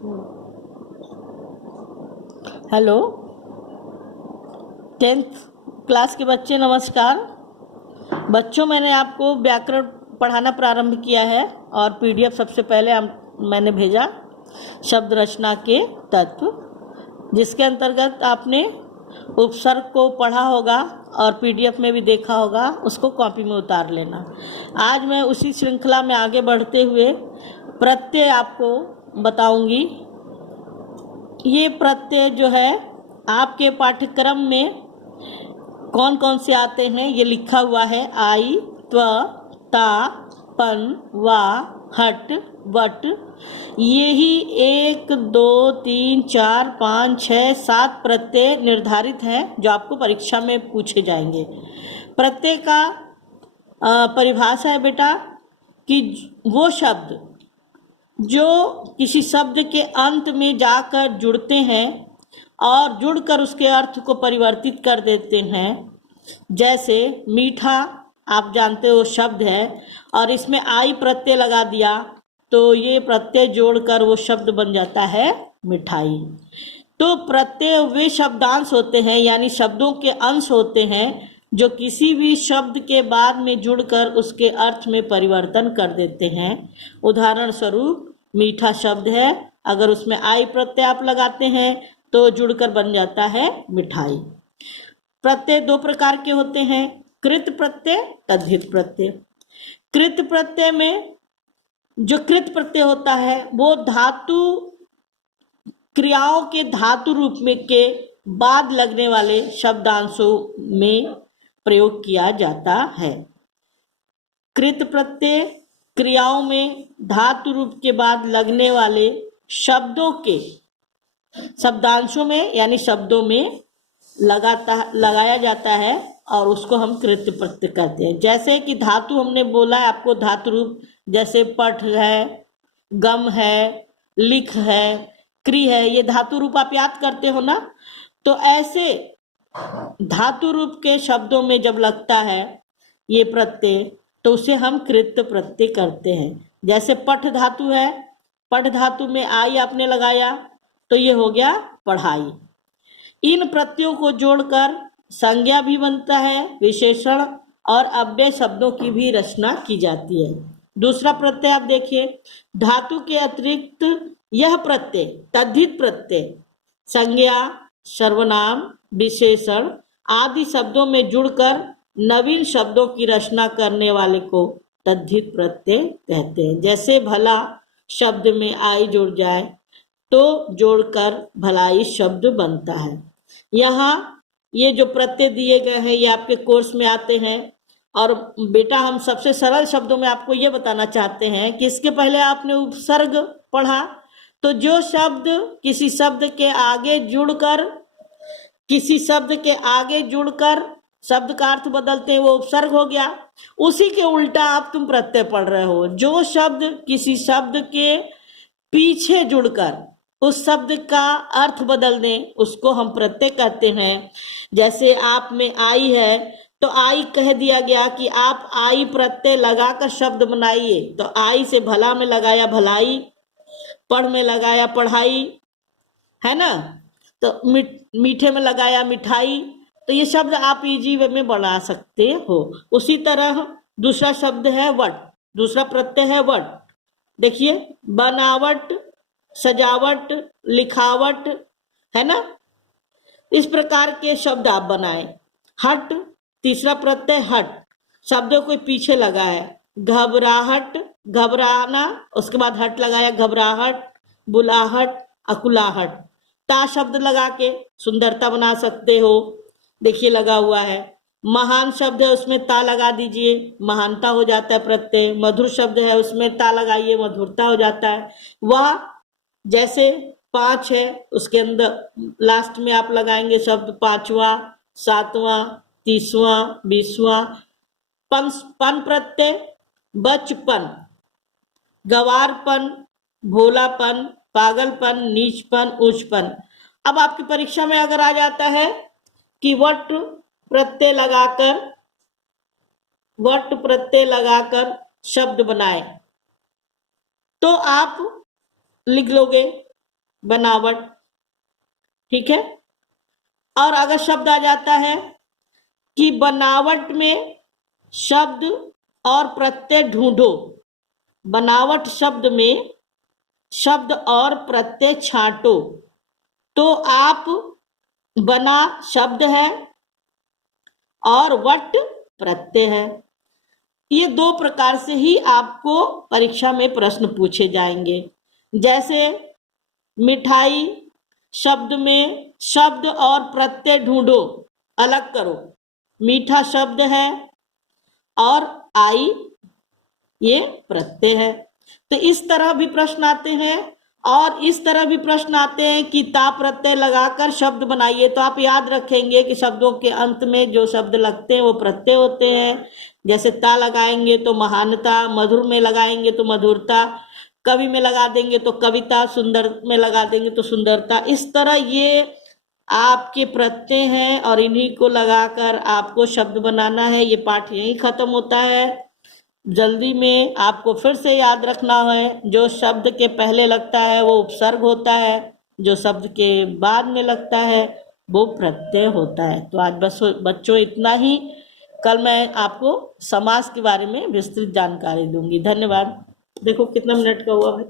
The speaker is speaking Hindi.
हेलो 10th क्लास के बच्चे नमस्कार। बच्चों, मैंने आपको व्याकरण पढ़ाना प्रारंभ किया है और पीडीएफ सबसे पहले मैंने भेजा शब्द रचना के तत्व, जिसके अंतर्गत आपने उपसर्ग को पढ़ा होगा और पीडीएफ में भी देखा होगा। उसको कॉपी में उतार लेना। आज मैं उसी श्रृंखला में आगे बढ़ते हुए प्रत्यय आपको बताऊंगी। ये प्रत्यय जो है आपके पाठ्यक्रम में कौन कौन से आते हैं ये लिखा हुआ है। आई, त्व, ता, पन, वा, हट, वट। यही 1 2 3 4 5 6 7 प्रत्यय निर्धारित हैं जो आपको परीक्षा में पूछे जाएंगे। प्रत्यय का परिभाषा है बेटा कि वो शब्द जो किसी शब्द के अंत में जाकर जुड़ते हैं और जुड़कर उसके अर्थ को परिवर्तित कर देते हैं। जैसे मीठा, आप जानते हो शब्द है और इसमें आई प्रत्यय लगा दिया तो ये प्रत्यय जोड़कर वो शब्द बन जाता है मिठाई। तो प्रत्यय वे शब्दांश होते हैं, यानी शब्दों के अंश होते हैं जो किसी भी शब्द के बाद में जुड़कर उसके अर्थ में परिवर्तन कर देते हैं। उदाहरण स्वरूप मीठा शब्द है, अगर उसमें आई प्रत्यय आप लगाते हैं तो जुड़कर बन जाता है मिठाई। प्रत्यय 2 प्रकार के होते हैं, कृत प्रत्यय, तद्धित प्रत्यय। कृत प्रत्यय में जो कृत प्रत्यय होता है वो धातु क्रियाओं के धातु रूप में के बाद लगने वाले शब्दांशों में प्रयोग किया जाता है। कृत प्रत्यय क्रियाओं में धातु रूप के बाद लगने वाले शब्दों के शब्दांशों में यानी शब्दों में लगाया जाता है और उसको हम कृत प्रत्यय कहते हैं। जैसे कि धातु हमने बोला है आपको धातु रूप, जैसे पठ है, गम है, लिख है, क्री है, ये धातु रूप आप याद करते हो ना। तो ऐसे धातु रूप के शब्दों में जब लगता है ये प्रत्यय तो उसे हम कृत प्रत्यय करते हैं। जैसे पठ धातु है, पठ धातु में आई आपने लगाया तो ये हो गया पढ़ाई। इन प्रत्ययों को जोड़कर संज्ञा भी बनता है, विशेषण और अव्यय शब्दों की भी रचना की जाती है। दूसरा प्रत्यय आप देखिए, धातु के अतिरिक्त यह प्रत्यय तद्धित प्रत्यय संज्ञा, सर्वनाम, विशेषण आदि शब्दों में जुड़कर नवीन शब्दों की रचना करने वाले को तद्धित प्रत्यय कहते हैं। जैसे भला शब्द में आई जुड़ जाए तो जोड़कर भलाई शब्द बनता है। यहाँ ये जो प्रत्यय दिए गए हैं ये आपके कोर्स में आते हैं और बेटा हम सबसे सरल शब्दों में आपको ये बताना चाहते हैं कि इसके पहले आपने उपसर्ग पढ़ा तो जो शब्द किसी शब्द के आगे जुड़कर शब्द का अर्थ बदलते हैं वो उपसर्ग हो गया। उसी के उल्टा आप तुम प्रत्यय पढ़ रहे हो, जो शब्द किसी शब्द के पीछे जुड़कर उस शब्द का अर्थ बदल दें उसको हम प्रत्यय कहते हैं। जैसे आप में आई है तो आई कह दिया गया कि आप आई प्रत्यय लगाकर शब्द बनाइए, तो आई से भला में लगाया भलाई, पढ़ में लगाया पढ़ाई, है ना। तो मीठे में लगाया मिठाई। तो ये शब्द आप इजी वे में बना सकते हो। उसी तरह दूसरा शब्द है वट, दूसरा प्रत्यय है वट। देखिए बनावट, सजावट, लिखावट, है ना। इस प्रकार के शब्द आप बनाएं। हट, तीसरा प्रत्यय हट, शब्दों को पीछे लगा है। घबराहट, घबराना, उसके बाद हट लगाया, घबराहट, बुलाहट, अकुलाहट। ता शब्द लगा के सुंदरता बना सकते हो, देखिए लगा हुआ है। महान शब्द है उसमें ता लगा दीजिए, महानता हो जाता है प्रत्यय। मधुर शब्द है उसमें ता लगाइए, मधुरता हो जाता है। वह जैसे 5 है उसके अंदर लास्ट में आप लगाएंगे शब्द 5वां, 7वां, 30वां, 20वां। पन प्रत्यय बचपन, गवारपन, भोलापन, पागलपन, नीचपन, ऊंचपन। अब आपकी परीक्षा में अगर आ जाता है कि वट प्रत्यय लगाकर शब्द बनाए तो आप लिख लोगे बनावट, ठीक है। और अगर शब्द आ जाता है कि बनावट में शब्द और प्रत्यय ढूंढो, बनावट शब्द में शब्द और प्रत्यय छांटो, तो आप बना शब्द है और वट प्रत्यय है। ये दो प्रकार से ही आपको परीक्षा में प्रश्न पूछे जाएंगे। जैसे मिठाई शब्द में शब्द और प्रत्यय ढूंढो, अलग करो, मीठा शब्द है और आई ये प्रत्यय है। तो इस तरह भी प्रश्न आते हैं और इस तरह भी प्रश्न आते हैं कि ता प्रत्यय लगाकर शब्द बनाइए। तो आप याद रखेंगे कि शब्दों के अंत में जो शब्द लगते हैं वो प्रत्यय होते हैं। जैसे ता लगाएंगे तो महानता, मधुर में लगाएंगे तो मधुरता, कवि में लगा देंगे तो कविता, सुंदर में लगा देंगे तो सुंदरता। इस तरह ये आपके प्रत्यय हैं और इन्हीं को लगाकर आपको शब्द बनाना है। ये पाठ यहीं खत्म होता है। जल्दी में आपको फिर से याद रखना है, जो शब्द के पहले लगता है वो उपसर्ग होता है, जो शब्द के बाद में लगता है वो प्रत्यय होता है। तो आज बस बच्चों इतना ही। कल मैं आपको समास के बारे में विस्तृत जानकारी दूंगी। धन्यवाद। देखो कितना मिनट का हुआ भाई।